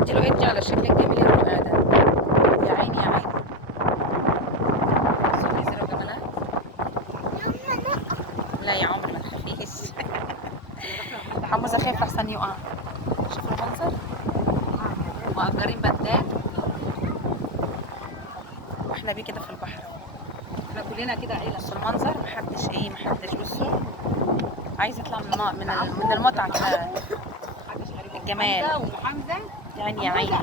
اديله ادي على شكل الجميل الرقاق ده. يا عيني يا عيني. شوفي زرع جمالها. لا يا عمري ما تخافيش. حمزة خايف لحسن يقع. شوفوا المنظر، مأجرين بدان واحنا بيه كده في البحر. احنا كلنا كده عيلة. بصوا المنظر، محدش بصوا عايز يطلع من المتعة كده. الجمال. يعني يا عيني.